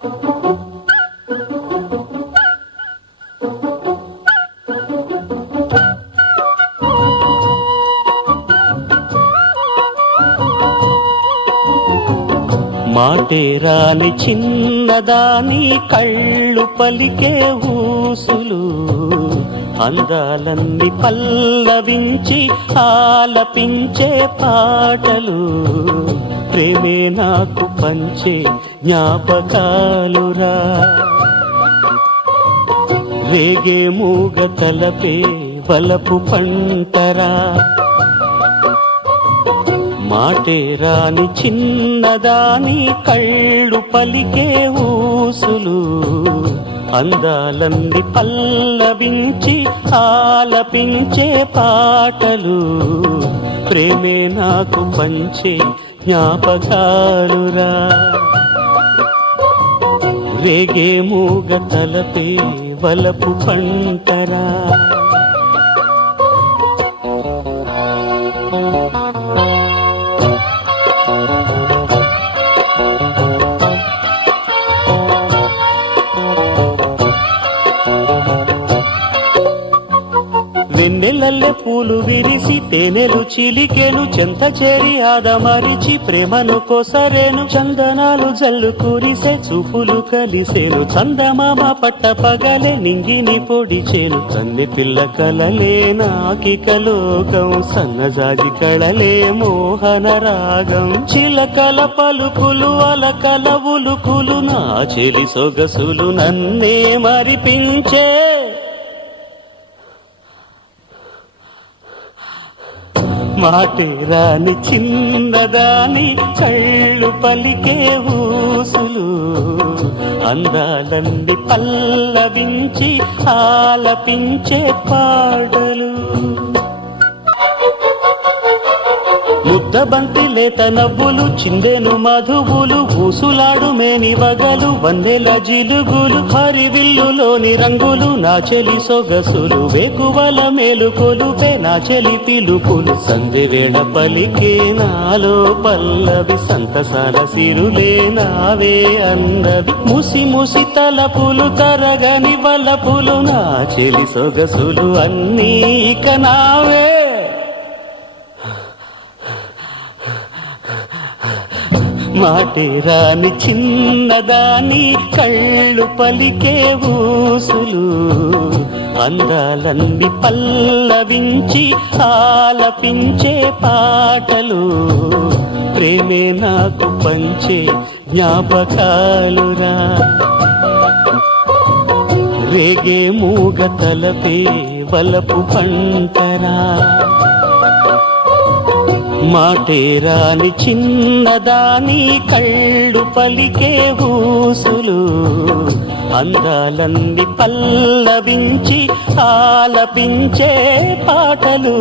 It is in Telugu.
మాటే రాని చిన్నదాని కళ్ళు పలికే ఊసులు, అందాలన్నీ పల్లవించి ఆలపించే పాటలు, ప్రేమే నాకు పంచే జ్ఞాపకాలురా. రేగే మూగ తలపే బలపు పంటరా. మాటే రాని చిన్నదాని కళ్ళు పలికే ఊసులు, అందాలన్నీ పల్లవించి ఆలపించే పాటలు, ప్రేమే నాకు పంచే జ్ఞాపకాలురా. రేగే మూగ తలపే వలపు పంటరా. వెన్నెలల్లె పూలు విరిసి తేనెలు చిలికెను, చెంత చేరి ఆదమరిచి ప్రేమను కొసరేను, చందనాలు జల్లు కురిసే చూపులు కలిసేను, చందమామ పట్ట పగలే నింగిని పొడిచేను, కన్నె పిల్ల కలలే నాకిక లోకం, సన్నజాజి కళలే మోహన రాగం, చిలకల పలుకులు అలకల ఉలుకులు, నా చెలి సొగసులు నన్నే మరిపించే. మాటే రాని చిన్నదాని కళ్ళు పలికే ఊసులు, అందాలన్నీ పల్లవించి ఆలపించే పాటలు. ముద్దబంతి లేత నవ్వులు, చిందెను మధువులు, ఊసులాడు మేని వగలు, వన్నెల జిలుగులు, హరివిల్లులోని రంగులు, నా చెలి సొగసులు, వేకువల మేలుకొలుపే నా చెలి పిలుపులు, సంధ్య వేళ పలికే నాలో పల్లవి, సంతసాల సిరులే నావే అన్నవి, ముసి ముసి తలపులు తరగని వలపులు, నా చెలి సొగసులు అన్నీ ఇక నావే. మాటే రాని చిన్నదాని కళ్ళు పలికే ఊసులు, అందాలన్నీ పల్లవించి ఆలపించే పాటలు, ప్రేమే నాకు పంచే జ్ఞాపకాలురా. రేగే మూగ తలపే వలపు పంటరా. మాటే రాని చిన్నదాని కళ్ళు పలికే ఊసులు, అందాలన్నీ పల్లవించి ఆలపించే పాటలు.